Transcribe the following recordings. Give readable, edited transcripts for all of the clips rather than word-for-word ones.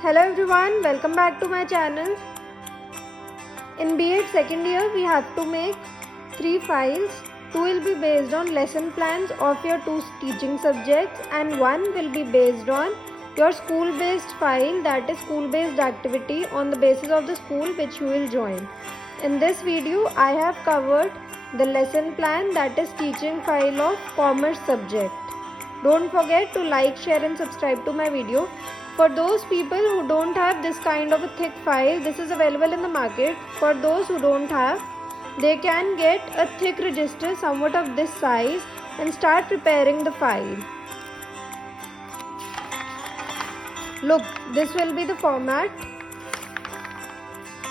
Hello everyone, welcome back to my channel. In B.Ed second year, we have to make 3 files. 2 will be based on lesson plans of your 2 teaching subjects and 1 will be based on your school-based file, that is school-based activity on the basis of the school which you will join. In this video, I have covered the lesson plan, that is teaching file of commerce subject. Don't forget to like, share and subscribe to my video. For those people who don't have this kind of a thick file, this is available in the market. For those who don't have, they can get a thick register somewhat of this size and start preparing the file. Look, this will be the format.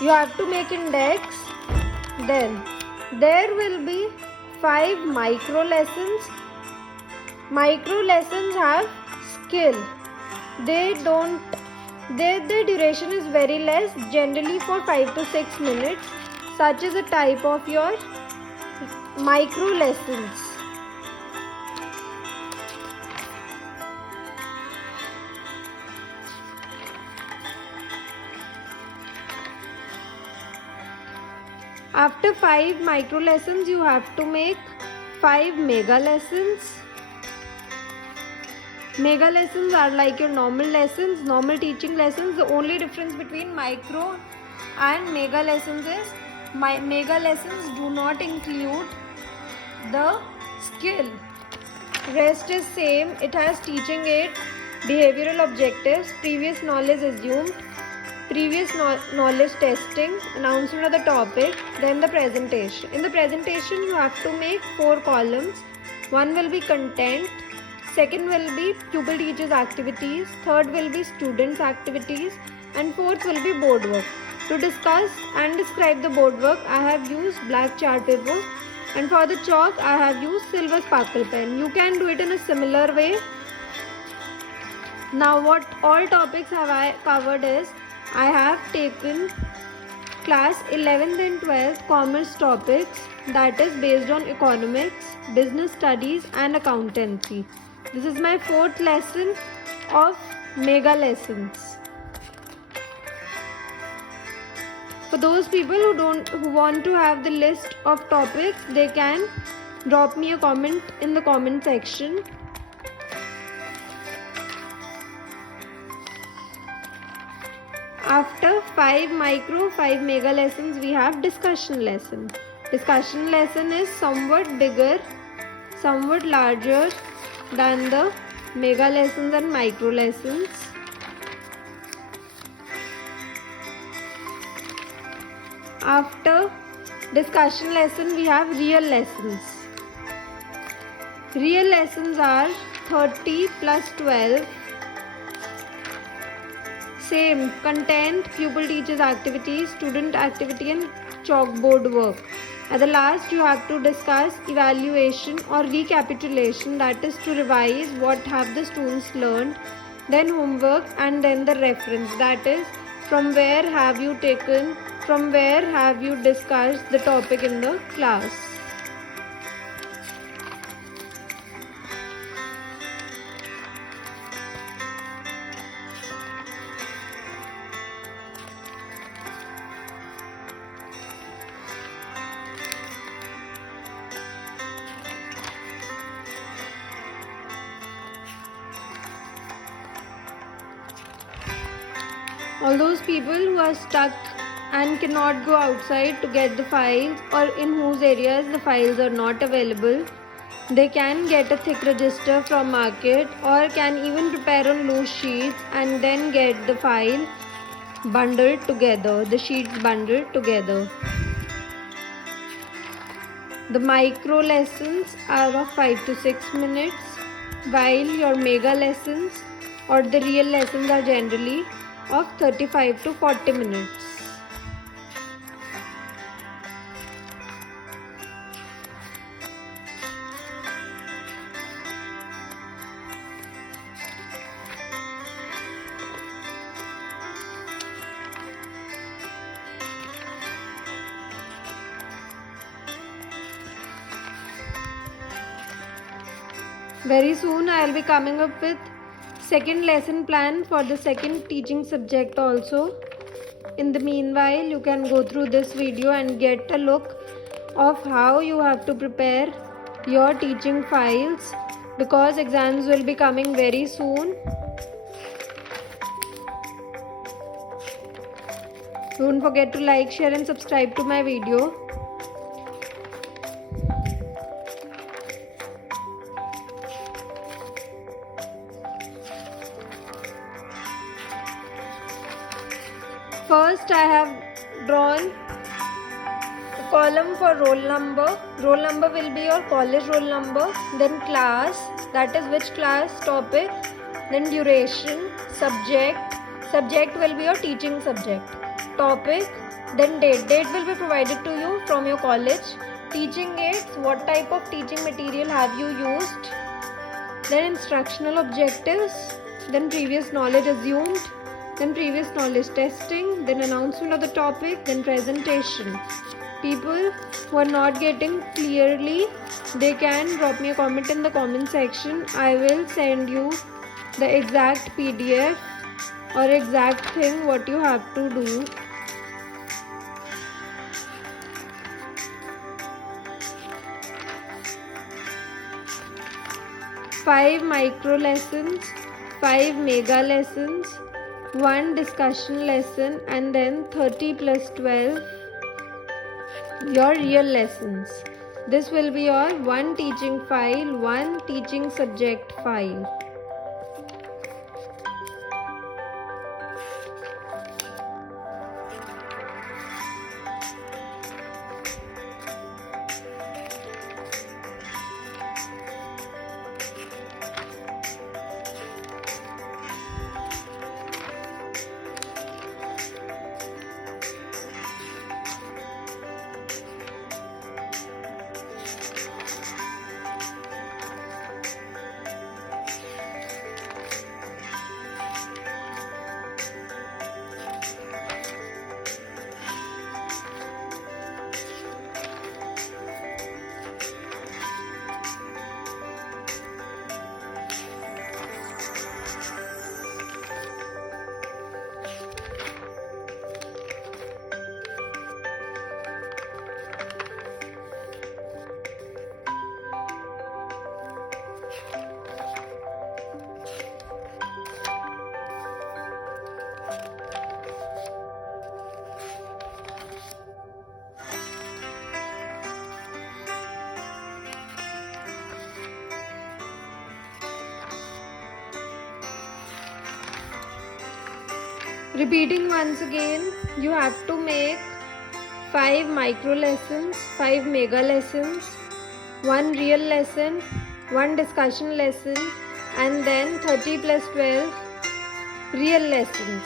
You have to make index. Then there will be 5 micro lessons. Micro lessons have skill. Their duration is very less, generally for 5 to 6 minutes. Such is a type of your micro lessons. After 5 micro lessons, you have to make 5 mega lessons. Mega lessons are like your normal lessons, normal teaching lessons. The only difference between micro and mega lessons is mega lessons do not include the skill. Rest is same. It has teaching aid, behavioral objectives, previous knowledge assumed, previous knowledge testing, announcement of the topic, then the presentation. In the presentation, you have to make 4 columns. One will be content. Second will be pupil teachers activities, third will be students activities and fourth will be board work. To discuss and describe the board work, I have used black chart paper and for the chalk I have used silver sparkle pen. You can do it in a similar way. Now what all topics have I covered is, I have taken class 11th and 12th commerce topics, that is based on economics, business studies and accountancy. This is my 4th lesson of mega lessons. For those people who want to have the list of topics, they can drop me a comment in the comment section. After 5 micro, 5 mega lessons, we have discussion lesson. Discussion lesson is somewhat bigger, somewhat larger than the mega lessons and micro lessons. After discussion lesson, we have real lessons. Real lessons are 30 plus 12. Same content, pupil teachers activities, student activity and chalkboard work. At the last, you have to discuss evaluation or recapitulation, that is to revise what have the students learned, then homework and then the reference, that is from where have you taken, from where have you discussed the topic in the class. All those people who are stuck and cannot go outside to get the files, or in whose areas the files are not available, they can get a thick register from market or can even prepare on loose sheets and then get the file bundled together, the sheets bundled together. The micro lessons are of 5 to 6 minutes, while your mega lessons or the real lessons are generally of 35 to 40 minutes. Very soon I will be coming up with second lesson plan for the second teaching subject also. In the meanwhile, you can go through this video and get a look of how you have to prepare your teaching files, because exams will be coming very soon. Don't forget to like, share and subscribe to my video. First, I have drawn a column for roll number. Roll number will be your college roll number. Then class, that is which class, topic. Then duration, subject. Subject will be your teaching subject. Topic, then date. Date will be provided to you from your college. Teaching aids, what type of teaching material have you used. Then instructional objectives. Then previous knowledge assumed. Then previous knowledge testing, then announcement of the topic, then presentation. People who are not getting clearly, they can drop me a comment in the comment section. I will send you the exact PDF or exact thing what you have to do. Five micro lessons, 5 mega lessons, 1 discussion lesson, and then 30 plus 12 your real lessons. This will be your 1 teaching file, 1 teaching subject file. Repeating once again, you have to make 5 micro lessons, 5 mega lessons, 1 real lesson, 1 discussion lesson, and then 30 plus 12 real lessons.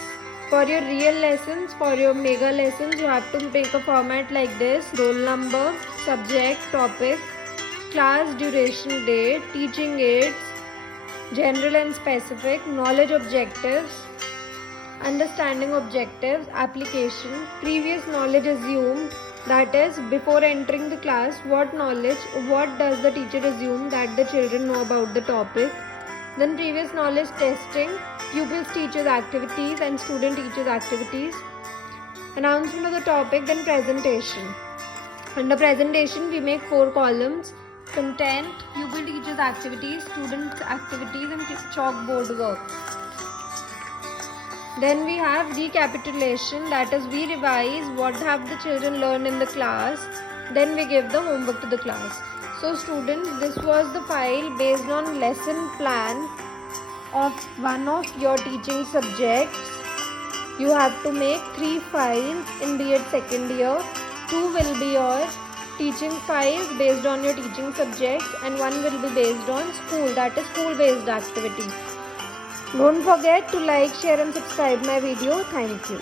For your real lessons, for your mega lessons, you have to make a format like this: roll number, subject, topic, class, duration, date, teaching aids, general and specific, knowledge objectives, understanding objectives, application, previous knowledge assumed, that is before entering the class, what does the teacher assume that the children know about the topic. Then previous knowledge testing, pupils teachers activities and student teachers activities, announcement of the topic, then presentation. Under presentation we make 4 columns: content, pupil teachers activities, student activities and chalkboard work. Then we have recapitulation, that is we revise what have the children learned in the class, then we give the homework to the class. So students, this was the file based on lesson plan of one of your teaching subjects. You have to make 3 files in B.Ed second year. 2 will be your teaching files based on your teaching subjects and 1 will be based on school, that is school based activity. Don't forget to like, share and subscribe my video. Thank you.